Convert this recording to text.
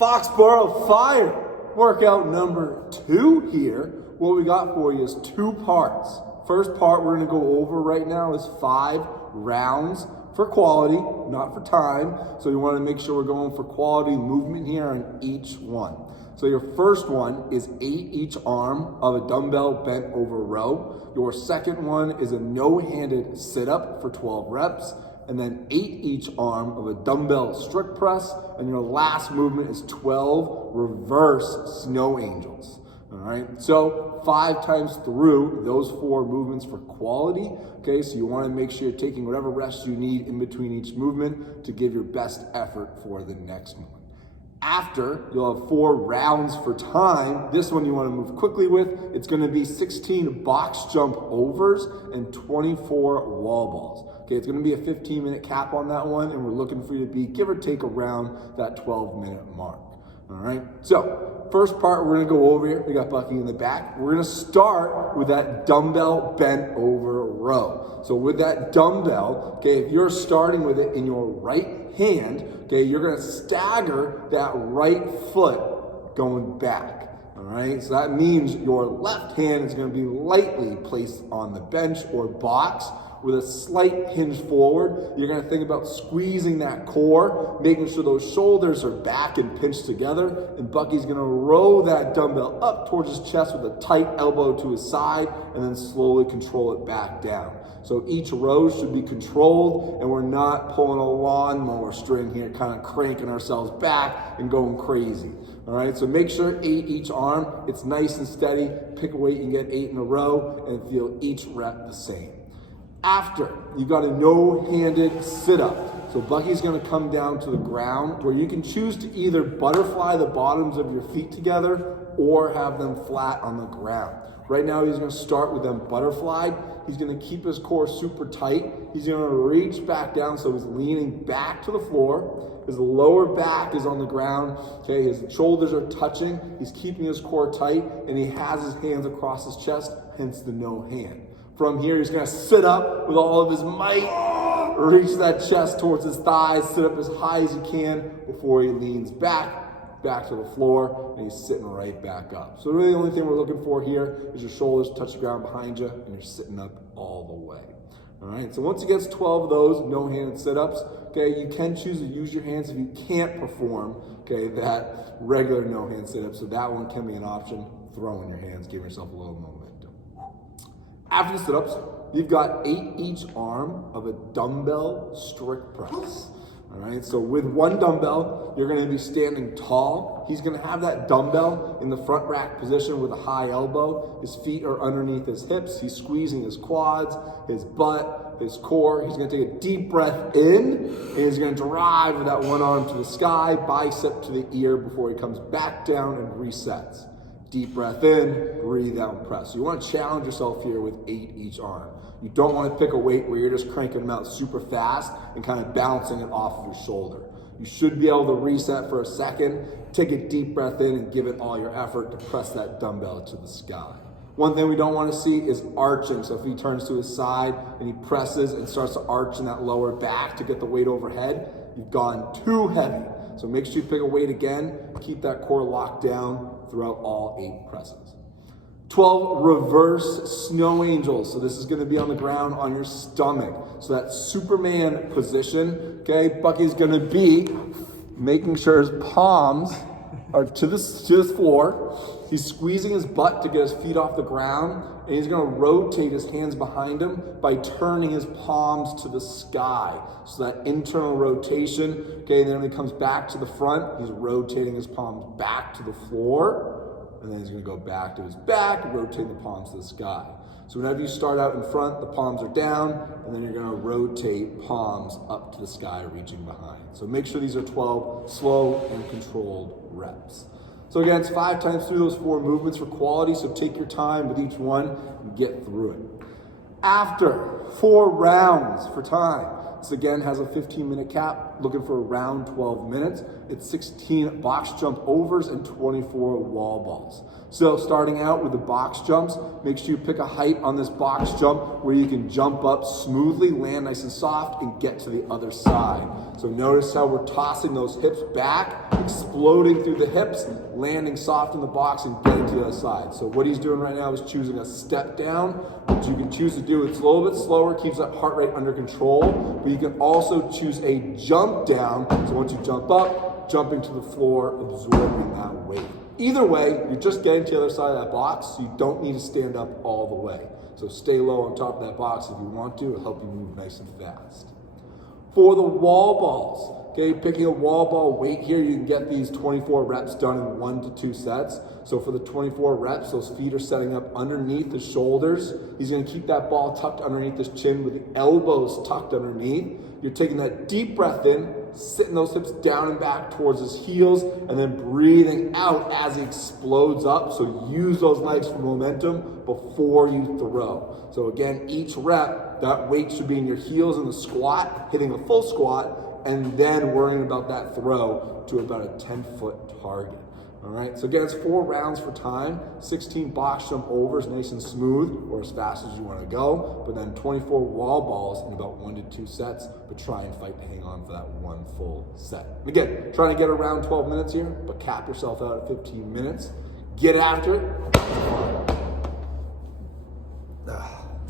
Foxborough Fire workout number 2 here. What we got for you is 2 parts. First part we're going to go over right now is 5 rounds for quality, not for time. So you want to make sure we're going for quality movement here on each one. So your first one is 8 each arm of a dumbbell bent over row. Your second one is a no-handed sit-up for 12 reps. And then 8 each arm of a dumbbell strict press. And your last movement is 12 reverse snow angels. All right, so 5 times through those 4 movements for quality. Okay, so you want to make sure you're taking whatever rest you need in between each movement to give your best effort for the next one. After, you'll have 4 rounds for time. This one you want to move quickly with. It's going to be 16 box jump overs and 24 wall balls. Okay, it's going to be a 15-minute cap on that one, and we're looking for you to be, give or take, around that 12-minute mark. All right, so first part we're going to go over here. We got Bucky in the back. We're going to start with that dumbbell bent over row. So with that dumbbell, okay, if you're starting with it in your right hand, okay, you're going to stagger that right foot going back. All right, so that means your left hand is going to be lightly placed on the bench or box with a slight hinge forward. You're going to think about squeezing that core, making sure those shoulders are back and pinched together. And Bucky's going to row that dumbbell up towards his chest with a tight elbow to his side and then slowly control it back down. So each row should be controlled and we're not pulling a lawnmower string here, kind of cranking ourselves back and going crazy. All right, so make sure 8 each arm. It's nice and steady. Pick a weight, you can get 8 in a row and feel each rep the same. After, you got a no-handed sit-up. So Bucky's gonna come down to the ground where you can choose to either butterfly the bottoms of your feet together or have them flat on the ground. Right now he's gonna start with them butterflied. He's gonna keep his core super tight. He's gonna reach back down so he's leaning back to the floor. His lower back is on the ground. Okay, his shoulders are touching. He's keeping his core tight and he has his hands across his chest, hence the no hand. From here, he's going to sit up with all of his might, reach that chest towards his thighs, sit up as high as he can before he leans back to the floor, and he's sitting right back up. So really the only thing we're looking for here is your shoulders touch the ground behind you, and you're sitting up all the way. All right, so once he gets 12 of those no-handed sit-ups, okay, you can choose to use your hands if you can't perform, okay, that regular no-hand sit-up, so that one can be an option. Throw in your hands, give yourself a little momentum. After the sit-ups, you've got 8 each arm of a dumbbell strict press. All right, so with one dumbbell, you're going to be standing tall. He's going to have that dumbbell in the front rack position with a high elbow. His feet are underneath his hips. He's squeezing his quads, his butt, his core. He's going to take a deep breath in, and he's going to drive with that one arm to the sky, bicep to the ear before he comes back down and resets. Deep breath in, breathe out and press. So you want to challenge yourself here with 8 each arm. You don't want to pick a weight where you're just cranking them out super fast and kind of bouncing it off of your shoulder. You should be able to reset for a second, take a deep breath in and give it all your effort to press that dumbbell to the sky. One thing we don't want to see is arching. So if he turns to his side and he presses and starts to arch in that lower back to get the weight overhead, you've gone too heavy. So make sure you pick a weight again, keep that core locked down throughout all 8 presses. 12 reverse snow angels. So this is going to be on the ground on your stomach. So that Superman position, okay, Bucky's going to be making sure his palms are to this floor. He's squeezing his butt to get his feet off the ground, and he's going to rotate his hands behind him by turning his palms to the sky. So that internal rotation, okay, and then when he comes back to the front, he's rotating his palms back to the floor, and then he's going to go back to his back, rotating the palms to the sky. So whenever you start out in front, the palms are down, and then you're going to rotate palms up to the sky, reaching behind. So make sure these are 12 slow and controlled reps. So again, it's 5 times through those 4 movements for quality, so take your time with each one and get through it. After 4 rounds for time, this again has a 15-minute cap, looking for around 12 minutes. It's 16 box jump overs and 24 wall balls. So starting out with the box jumps, make sure you pick a height on this box jump where you can jump up smoothly, land nice and soft, and get to the other side. So notice how we're tossing those hips back, exploding through the hips, landing soft in the box and getting to the other side. So what he's doing right now is choosing a step down, which you can choose to do. It's a little bit slower, keeps that heart rate under control, but you can also choose a jump down. So once you jump up, jumping to the floor, absorbing that weight. Either way, you're just getting to the other side of that box, so you don't need to stand up all the way. So stay low on top of that box if you want to. It'll help you move nice and fast. For the wall balls, okay, picking a wall ball weight here, you can get these 24 reps done in 1 to 2 sets. So for the 24 reps, those feet are setting up underneath the shoulders. He's gonna keep that ball tucked underneath his chin with the elbows tucked underneath. You're taking that deep breath in, sitting those hips down and back towards his heels, and then breathing out as he explodes up. So use those legs for momentum before you throw. So again, each rep, that weight should be in your heels in the squat, hitting a full squat, and then worrying about that throw to about a 10-foot target. All right, so again, it's 4 rounds for time, 16 box jump overs, nice and smooth, or as fast as you want to go, but then 24 wall balls in about 1 to 2 sets, but try and fight to hang on for that 1 full set. And again, trying to get around 12 minutes here, but cap yourself out at 15 minutes. Get after it.